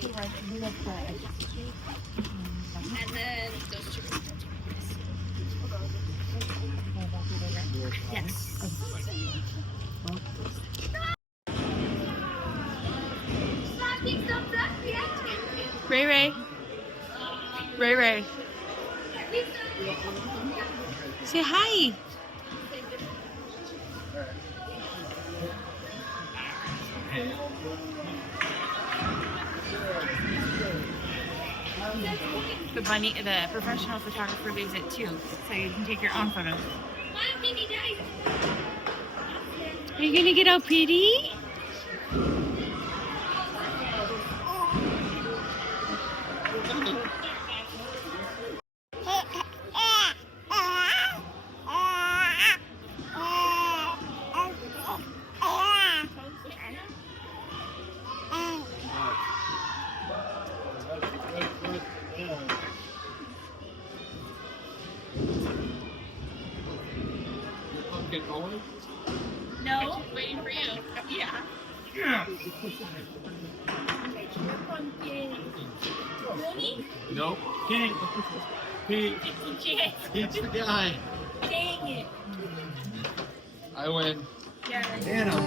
And then those chicken. Yes. Ray Ray. Ray Ray. Say hi. The professional photographer leaves it too, so you can take your own photos. Are you gonna get all pretty? No, waiting for you. Yeah. Yeah. Really? No. King. Pete. Pete's the guy. Dang it. I win. Yeah. Anna.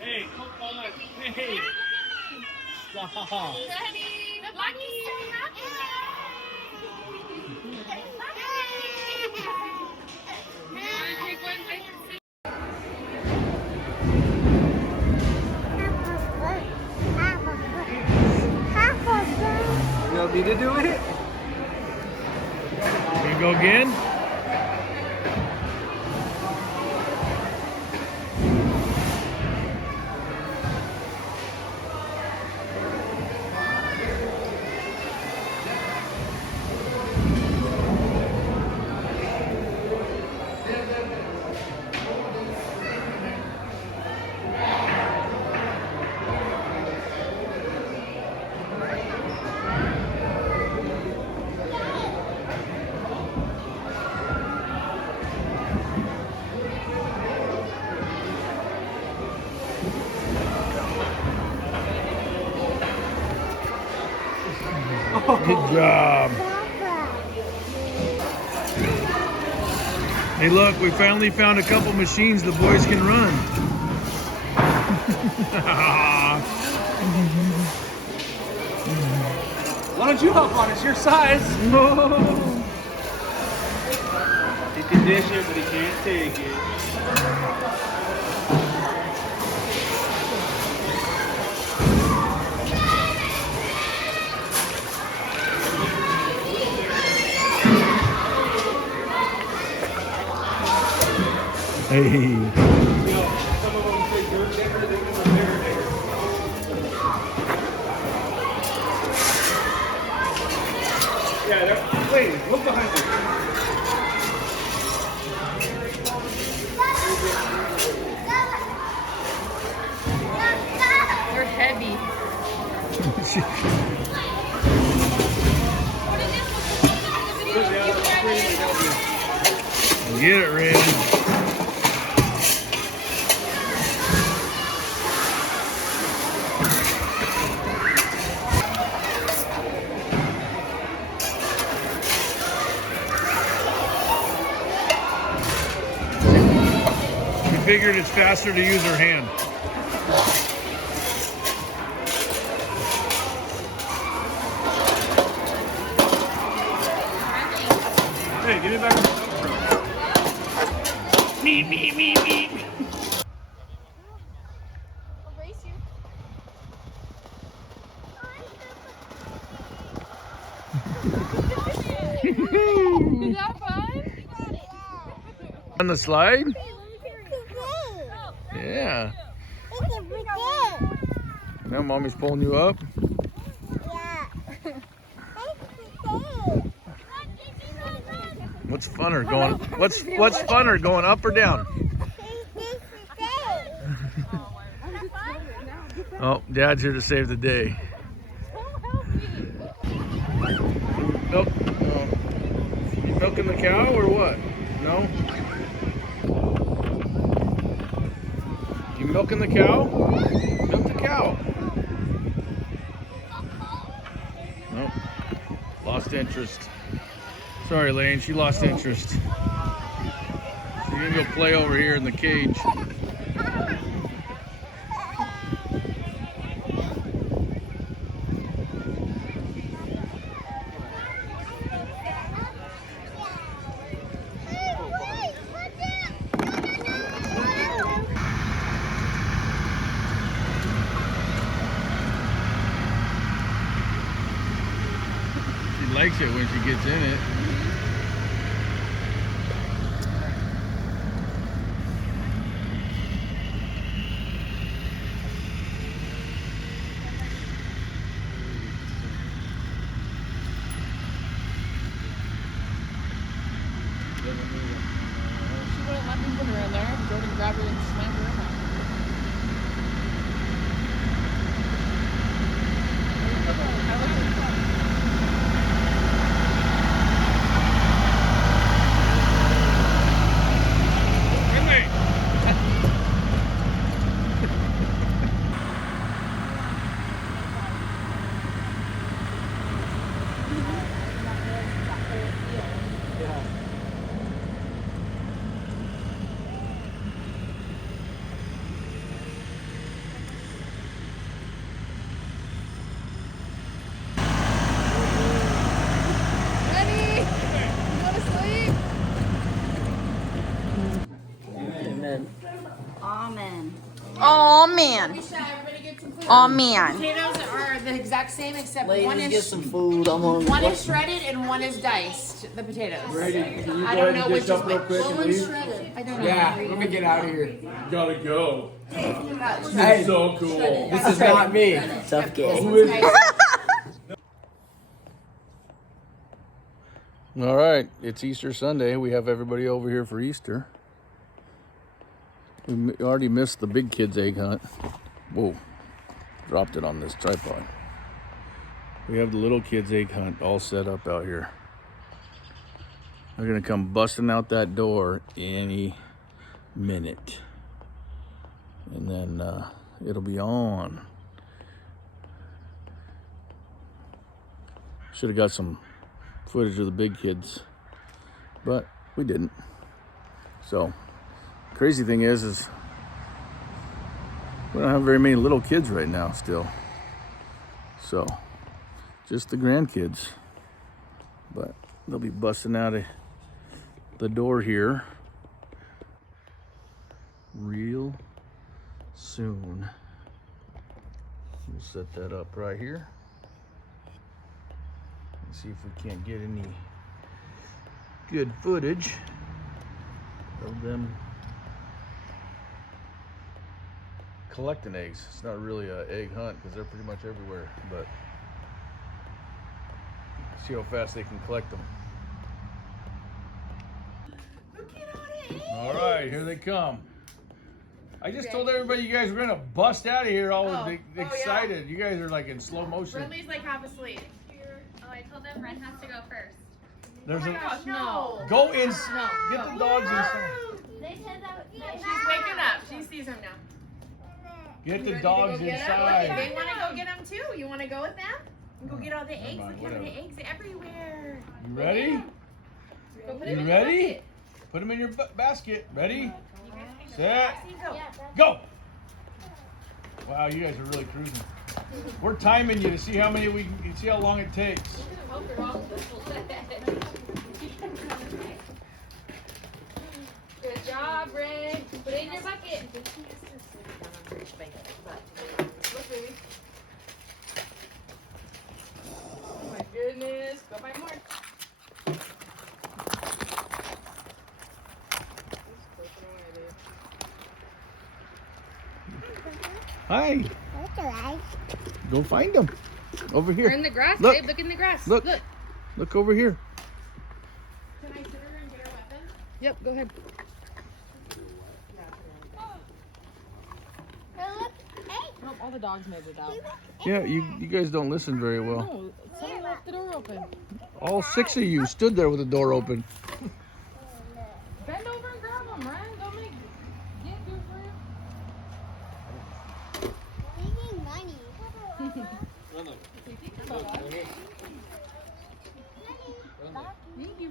Hey, come on. Hey. Stop. Ready? The monkey's so happy. Take one bite and see. You want me to do it? Here you go again. Good job. Hey, look, we finally found a couple machines the boys can run. Why don't you hop on? It's your size. He can dish it, but he can't take it. Hey. Some of them say dirt digger, they come from dirt digger. Yeah, wait, look behind you. They're heavy. Get it, Randy. We figured it's faster to use our hand. Hey, give me back. Me. Is that fun? On the slide? Yeah. Now mommy's pulling you up. Yeah. What's What's funner going? What's funner going up or down? Oh, Dad's here to save the day. Milk? No. You milking the cow or what? No. You milking the cow? Milk the cow. Nope. Lost interest. Sorry, Lane. She lost interest. She's gonna go play over here in the cage. She likes it when she gets in it. She wouldn't let me put her in there. Go to grab her and slam her in there. Oh man. Oh man. Potatoes are the exact same except Ladies, one get is some food. I'm hungry. one is shredded and one is diced. The potatoes. Brady, can you I go don't ahead know and which dish is up real which. quick and leave? I don't know. Yeah, let me get out of here. You gotta go. Hey, So cool. this is not me. Tough game. Who is it? All right, it's Easter Sunday. We have everybody over here for Easter. We already missed the big kids' egg hunt. Whoa, dropped it on this tripod. We have the little kids' egg hunt all set up out here. They're gonna come busting out that door any minute. And then it'll be on. Should have got some footage of the big kids, but we didn't. So, crazy thing is we don't have very many little kids right now still. So, just the grandkids. But they'll be busting out of the door here real soon. We'll set that up right here. And see if we can't get any good footage of them collecting eggs. It's not really an egg hunt because they're pretty much everywhere, but see how fast they can collect them. All right, here they come. I just told everybody you guys were gonna bust out of here all excited. Yeah. You guys are like in slow motion. Ridley's like half asleep. Oh, I told them Ren has to go first. There's Oh my gosh, no. Go in. No. Get the dogs inside. She's waking up. She sees him now. Get the dogs inside. They want to go get them too. You want to go with them? Go get all the eggs. Look at the eggs everywhere. You ready? You ready? Put them in your basket. Ready? Set. Go. Wow, you guys are really cruising. We're timing you to see how many we can see how long it takes. Good job, Ray. Put it in your bucket. Look, baby. Oh my goodness. Go buy more. Hi. Go find them. Over here. We're in the grass, Look. babe. Look in the grass. Look over here. Can I sit her and Yep, go ahead. Nope, all the dogs made it out. Yeah, you guys don't listen very well. No, someone left the door open. All 6 of you stood there with the door open. Bend over and grab them, Ryan. Don't make get do for you. Making money. Thank you,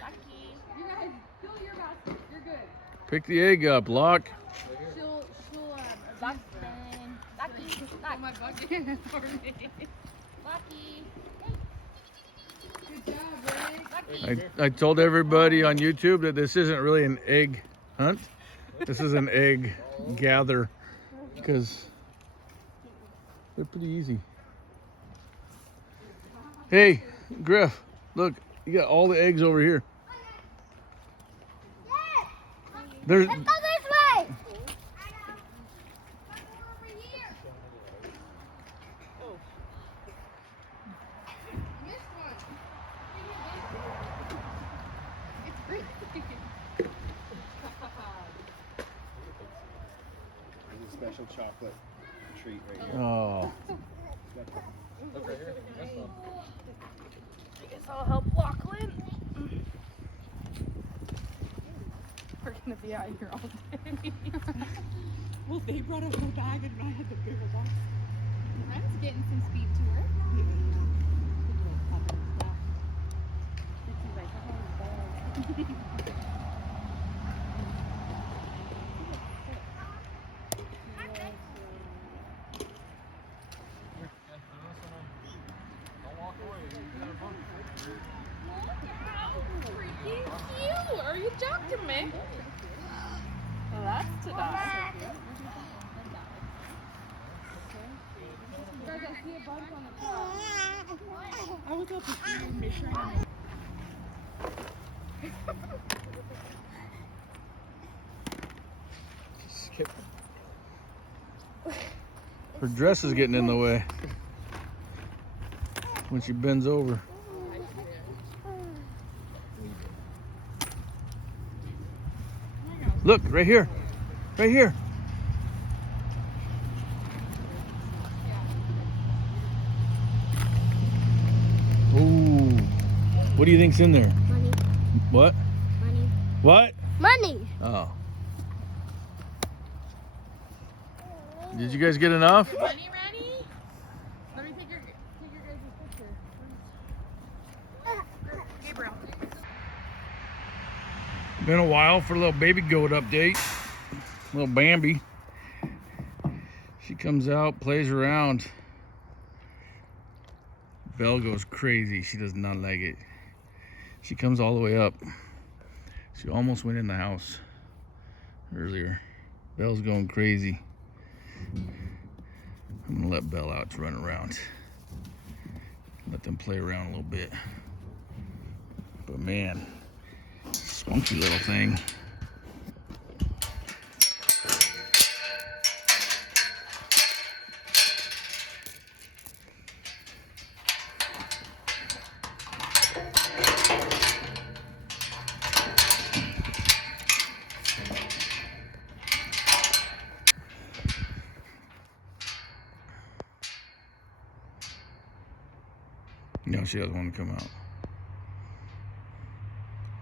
Lucky. You guys, fill your basket. You're good. Pick the egg up, Locke. She'll Lucky, my bucket for me. Lucky. Good job, Rick. I told everybody on YouTube that this isn't really an egg hunt. This is an egg gather because they're pretty easy. Hey, Griff, look, you got all the eggs over here. There's Let's go this way. There's a special chocolate treat right here. oh, Look right here. That's one. I guess I'll help Lachlan. We're gonna be out here all day. Well, they brought us a bag and I had the bigger box. Ryan's getting some speed to her. Freaking cute! Are you joking me? Well, that's to die. Guys, I see a bunch on the top. I was up to see and make sure I Skip. her dress is getting in the way when she bends over. Look, right here. Right here. Ooh. What do you think's in there? Money. What? Money. What? Money. Oh. Did you guys get enough? Ready? Let me take your guys' picture. Gabriel. Been a while for a little baby goat update. Little Bambi. She comes out, plays around. Belle goes crazy. She does not like it. She comes all the way up. She almost went in the house earlier. Belle's going crazy. I'm gonna let Belle out to run around. Let them play around a little bit. But man, spunky little thing. No, she doesn't want to come out.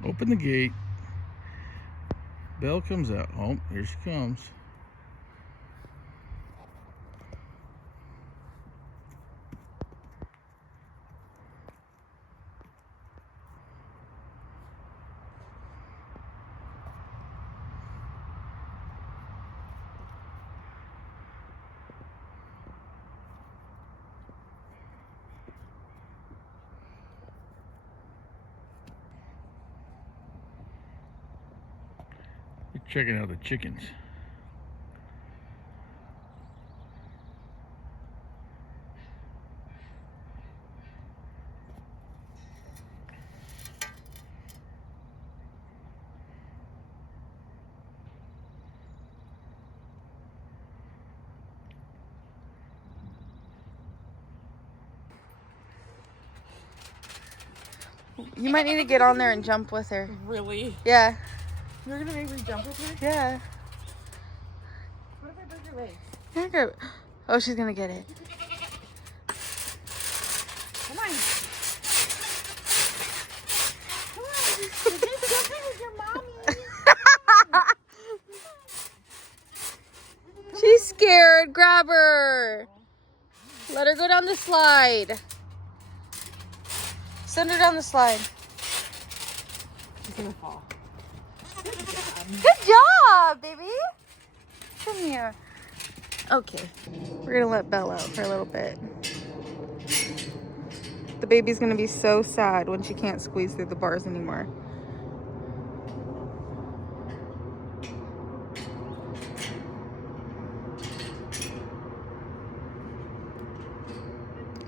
Open the gate. Belle comes out. Oh, here she comes. Checking out the chickens. You might need to get on there and jump with her. Really? Yeah. You're gonna make me jump with her? Yeah. What if I break your legs? You're good. Oh, she's gonna get it. Come on. Come on. You're just jumping with your mommy. She's scared. Grab her. Let her go down the slide. Send her down the slide. She's gonna fall. Good job, baby. Come here. Okay. We're gonna let Belle out for a little bit. The baby's gonna be so sad when she can't squeeze through the bars anymore.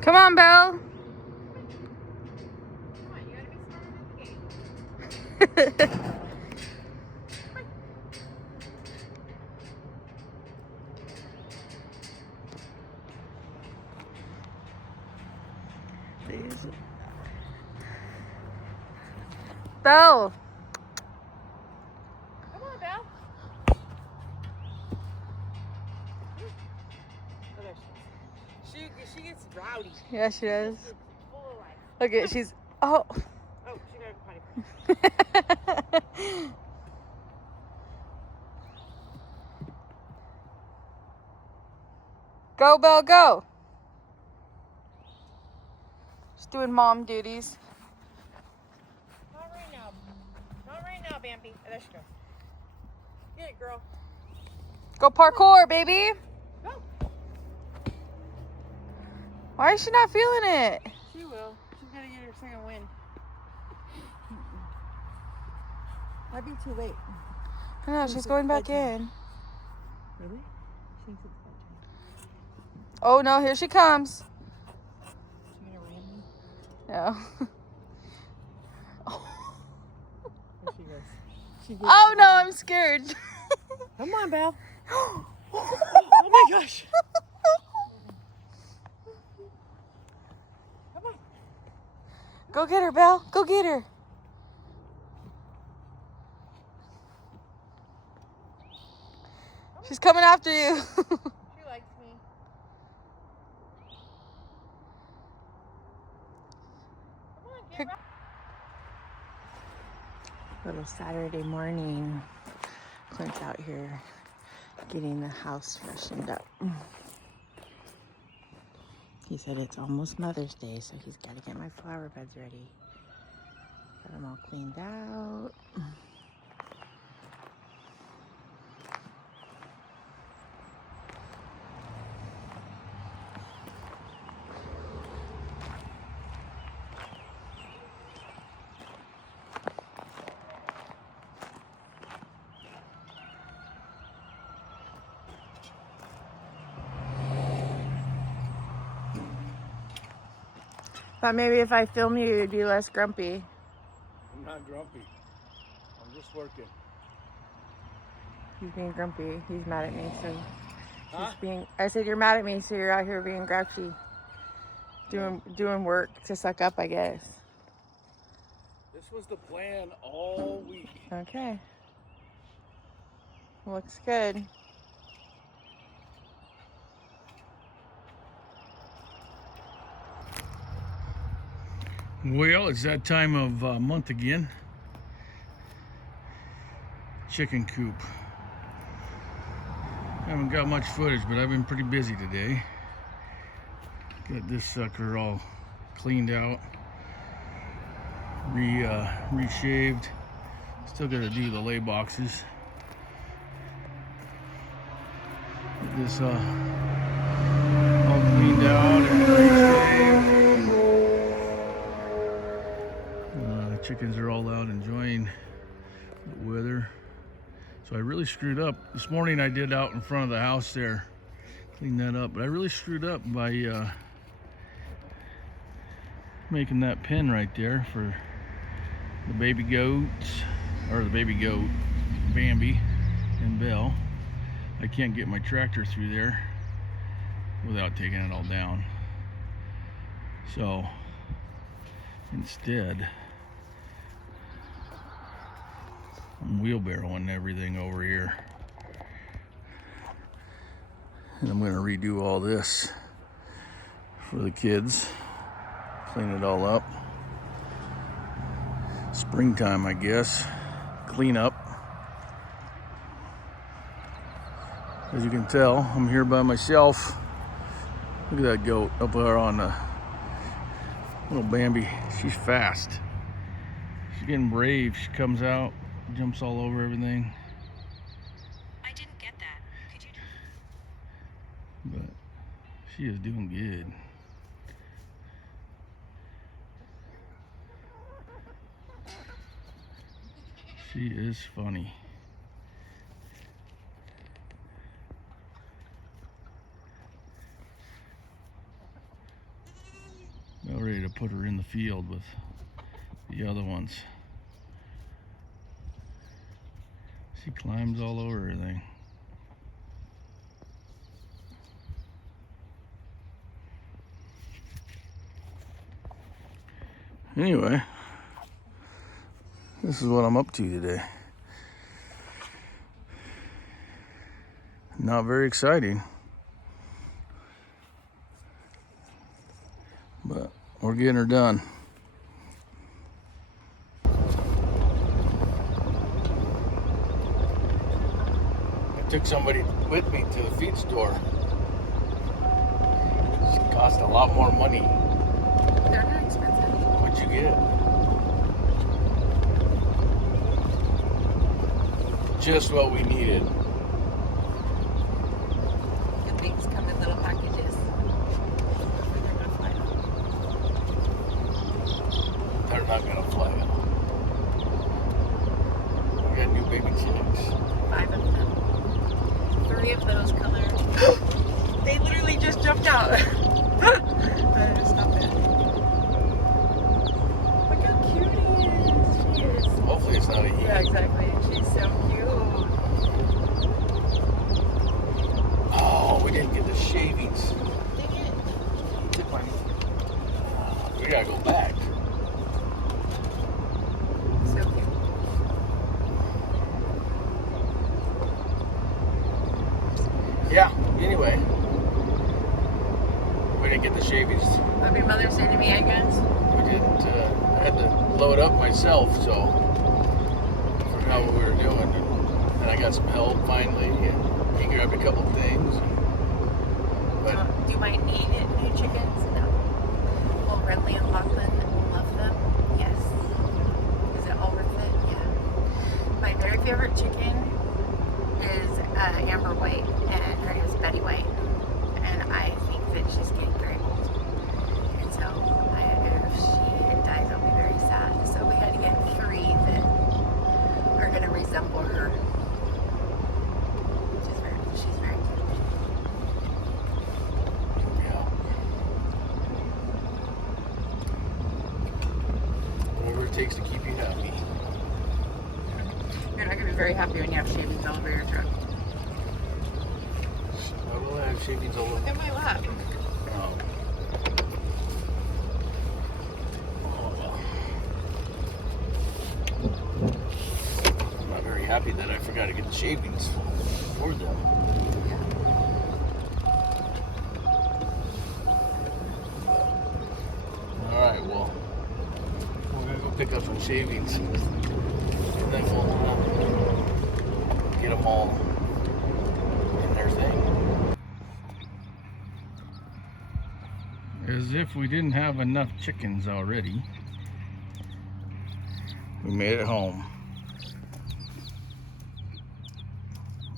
Come on, Belle. Come on, you gotta be smarter than the game. Belle. Come on, Belle. She gets rowdy. Yeah, she does. Full of life. Look at she's. Oh. Oh, she got a potty. Go, Belle, go. She's doing mom duties. Not right now. Not right now, Bambi. Oh, there she goes. Get it, girl. Go parkour, baby. Go. Why is she not feeling it? She will. She's gonna get her second win. Might be too late. I know, she's going back in. Really? She thinks it's bedtime. Oh no, here she comes. She gonna ram me? No. There she goes. She gets Oh no, I'm scared. Come on, Belle. Oh my gosh. Come on. Go get her, Belle. Go get her. She's coming after you. She likes me. Come on, get back. Little Saturday morning. Clint's out here getting the house freshened up. He said it's almost Mother's Day, so he's got to get my flower beds ready. Got them all cleaned out. Thought maybe if I film you, you'd be less grumpy. I'm not grumpy. I'm just working. He's being grumpy. He's mad at me, so Huh? he's being. I said you're mad at me, so you're out here being grouchy, doing work to suck up, I guess. This was the plan all week. Okay. Looks good. Well, it's that time of month again. Chicken coop. Haven't got much footage, but I've been pretty busy today. Got this sucker all cleaned out, reshaved. Still got to do the lay boxes. Get this all cleaned out and reshaved. Chickens are all out enjoying the weather. So I really screwed up. This morning I did out in front of the house there, clean that up, but I really screwed up by making that pen right there for the baby goats, or the baby goat, Bambi and Belle. I can't get my tractor through there without taking it all down. So instead, I'm wheelbarrowing everything over here. And I'm gonna redo all this for the kids. Clean it all up. Springtime, I guess. Clean up. As you can tell, I'm here by myself. Look at that goat up there on the little Bambi. She's fast. She's getting brave. She comes out, jumps all over everything. I didn't get that. Could you? But she is doing good. She is funny. About ready to put her in the field with the other ones. She climbs all over everything. Anyway, this is what I'm up to today. Not very exciting, but we're getting her done. I took somebody with me to the feed store. It cost a lot more money. They're not expensive. What'd you get? Just what we needed. The things come in little packages. They're gonna fly out. They're not gonna fly out. We got new baby chicks. 5 of them. 3 of those colors. They literally just jumped out. Stop it. Look how cute he is. She is. Hopefully it's not a heat. Yeah, exactly. She's so cute. Oh, we didn't get the shavings. Dang it. Took my... We gotta go back. So cute. Yeah, anyway. We didn't get the shavings. Happy Mother's Day to me, I guess. We didn't, I had to load up myself, so I forgot what we were doing. And I got some help finally, and he grabbed a couple things. But Do I need new chickens? No. Will Renly and Lachlan love them? Yes. Is it all worth it? Yeah. My very favorite chicken is Amber White, and her name is Betty White. And I think that she's getting very old. And so if she dies, I'll be very sad. So we had to get 3 that are going to resemble her. She's very cute. yeah. Whatever it takes to keep you happy. You're not going to be very happy when you have shavings all over your throat. I will have shavings all over. Look at my lap. Oh. Oh, well. I'm not very happy that I forgot to get the shavings for them. Alright, well, we're gonna go pick up some shavings and then we'll get them all in their thing. As if we didn't have enough chickens already, we made it home.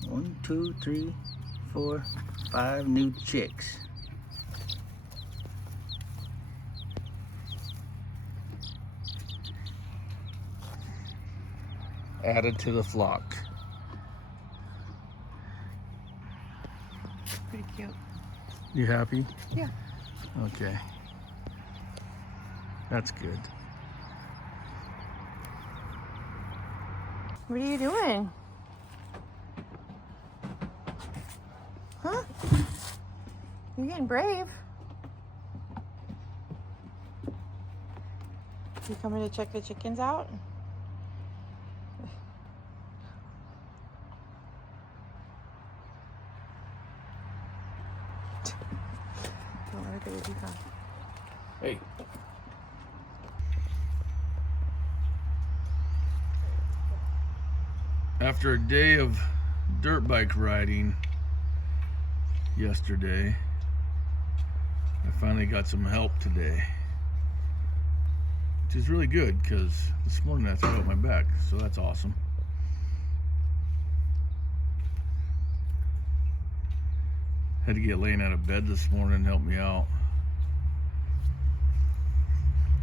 1, 2, 3, 4, 5 new chicks. Added to the flock. Pretty cute. You happy? Yeah. Okay. That's good. What are you doing? Huh? You're getting brave. You coming to check the chickens out? Look at the peacock. Hey. After a day of dirt bike riding yesterday, I finally got some help today, which is really good because this morning I threw out my back, so that's awesome. Had to get laying out of bed this morning and help me out.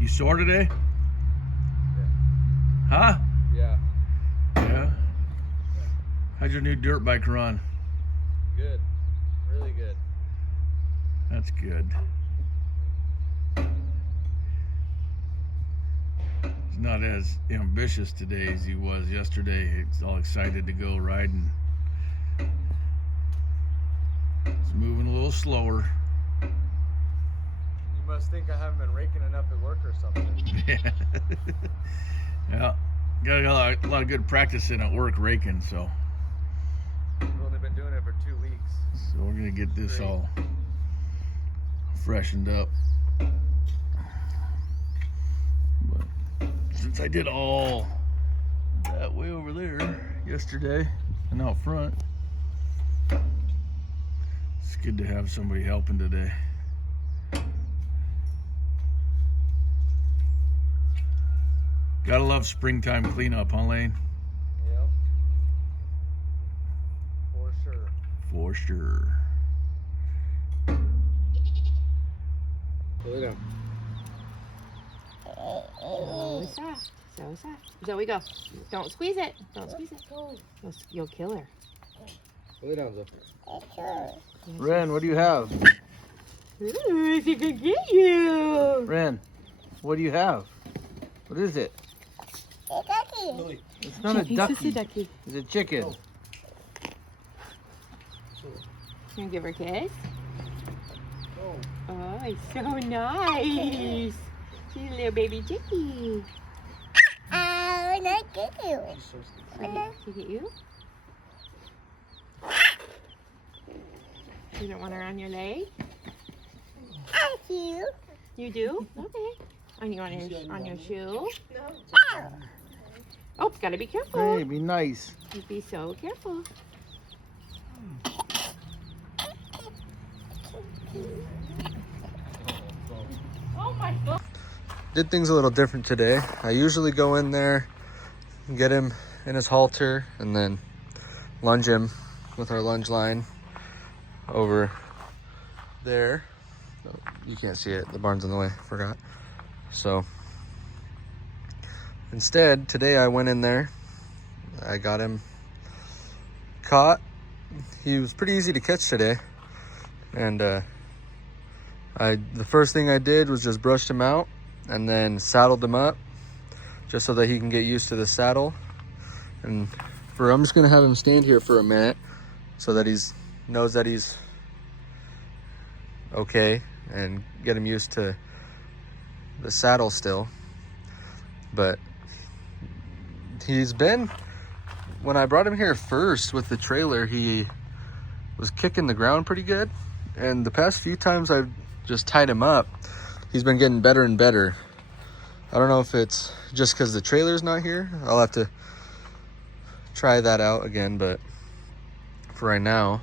You sore today? Huh? Yeah. Yeah. How'd your new dirt bike run? Good. Really good. That's good. He's not as ambitious today as he was yesterday. He's all excited to go riding. He's moving a little slower. You must think I haven't been raking enough at work or something. Yeah. Yeah. Got a lot of good practice in at work raking, so. I've only been doing it for 2 weeks. So we're gonna get this Great. all freshened up. But since I did all that way over there yesterday and out front, it's good to have somebody helping today. Gotta love springtime cleanup, huh, Lane? Yep. For sure. For sure. Lay down. So soft. So soft. So we go. Don't squeeze it. Don't squeeze it. You'll kill her. Lay down, Zoe. Ren, what do you have? Ooh, she could get you. Ren, what do you have? What is it? It's not a ducky. Ducky. It's a chicken. Can you give her a kiss? Oh, it's so nice. She's a little baby chickie. Can I get you? You don't want her on your leg? I do. You do? Okay. On your shoe? No. Oh, gotta be careful. Hey, be nice. You be so careful. Oh my God. Did things a little different today. I usually go in there, get him in his halter, and then lunge him with our lunge line over there. Oh, you can't see it, the barn's in the way, forgot. So instead, today I went in there, I got him caught. He was pretty easy to catch today. And the first thing I did was just brushed him out and then saddled him up just so that he can get used to the saddle. And I'm just gonna have him stand here for a minute so that knows that he's okay and get him used to the saddle still. But when I brought him here first with the trailer, he was kicking the ground pretty good. And the past few times I've just tied him up, he's been getting better and better. I don't know if it's just because the trailer's not here. I'll have to try that out again, but for right now,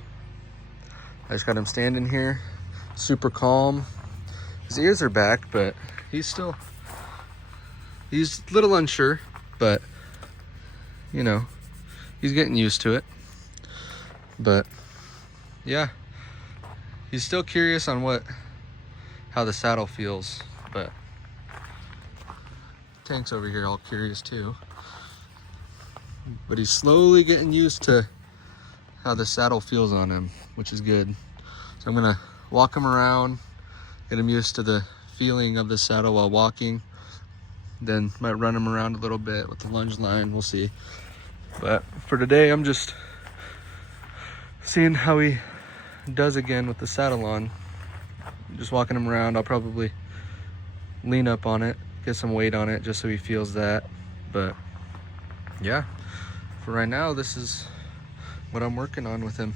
I just got him standing here, super calm. His ears are back, but he's a little unsure, but you know, he's getting used to it. But yeah, he's still curious on how the saddle feels, but Tank's over here all curious too. But he's slowly getting used to how the saddle feels on him, which is good. So I'm gonna walk him around, get him used to the feeling of the saddle while walking. Then might run him around a little bit with the lunge line, we'll see. But for today, I'm just seeing how he does again with the saddle on. Just walking him around. I'll probably lean up on it, get some weight on it just so he feels that. But yeah, for right now, this is what I'm working on with him.